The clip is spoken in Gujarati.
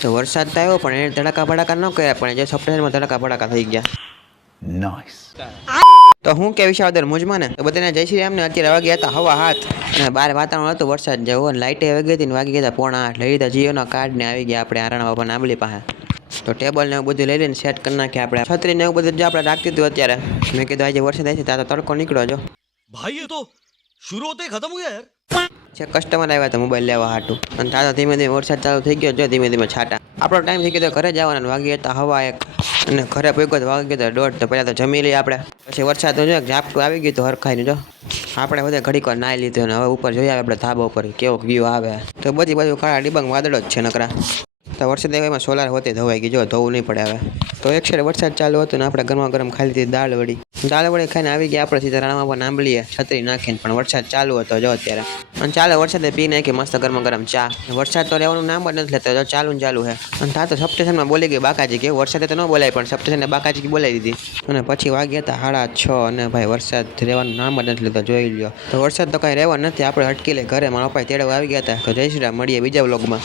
તો વરસાદ તો આવ્યો પણ એને ધડાકા ભડાકા ન કર્યા પણ જે સપ્ટેમ્બરમાં ધડાકા ભડાકા થઈ ગયા. નાઇસ. તો હું કે વિશાળદર મોજમાં ને તો બધાને જય શ્રી રામ ને અત્યારે વાગ્યા હતા હવા હાથ અને બહાર વાતાવરણ હતું વરસાદ જેવું અને લાઇટે વાગી હતી ને વાગી ગયા હતા 7:30 લઈ લીધા જીઓના કાર્ડ ને આવી ગયા આપણે આરાણા બાપા આંબલી પાસે. તો ટેબલ ને એવું બધું લઈ લઈને સેટ કરી નાખીએ આપણે છત્રી ને એવું બધું જે આપણે રાખતી હતું અત્યારે મેં કીધું આજે વરસાદ આવે છે ત્યાં તો તડકો નીકળો જો भाई ये तो शुरू होते ही खत्म हो गया यार. છે કસ્ટમર આવ્યા હતા મોબાઈલ લેવા હાટું અને તાતો ધીમે ધીમે વરસાદ ચાલુ થઈ ગયો જો ધીમે ધીમે છાટા આપણો ટાઈમ થઈ ગયો ઘરે જવાના વાગી હતા હવા એક અને ઘરે પહોંચ્યો તો વાગી ગયો 1:30 તો પહેલાં તો જમી લઈએ આપણે પછી વરસાદ જો ઝાપટું આવી ગયું તો હરખાઈને જો આપણે બધા ઘડીક વાર નાહી લીધું અને હવે ઉપર જોઈએ આપણે ધાબા ઉપર કેવો વ્યૂ આવે તો બધી બાજુ કાળા ડિબાંગ વાદળો જ છે નકરા તો વરસાદ એમાં સોલાર હોતે ધોવાઈ ગઈ જો ધોવું નહીં પડે હવે તો એક સાઈડ વરસાદ ચાલુ હતો ને આપણે ગરમા ગરમ ખાઈ લીધી દાળ વડી ખાઈને આવી ગયા આપણે સીધા રાણામાં પણ આંબલીએ છત્રી નાખીને પણ વરસાદ ચાલુ હતો જો અત્યારે અને ચાલે વરસાદે પી નાખી મસ્ત ગરમા ગરમ ચા વરસાદ તો રહેવાનું નામ જ નથી લેતો જો ચાલુ ને ચાલુ છે અને તા તો સબસ્ટેશનમાં બોલી ગઈ બાકાજી કે વરસાદે તો ન બોલાય પણ સબસ્ટેશનને બાકાજી બોલાવી દીધી અને પછી વાગ્યા હતા 6:30 અને ભાઈ વરસાદ રહેવાનું નામ જ નથી લેતો જોઈ લ્યો તો વરસાદ તો કાંઈ રહેવા નથી આપણે અટકી લે ઘરે મારા પપ્પા તેડવા આવી ગયા હતા તો જય શ્રી રામ મળીએ બીજા વ્લોગમાં.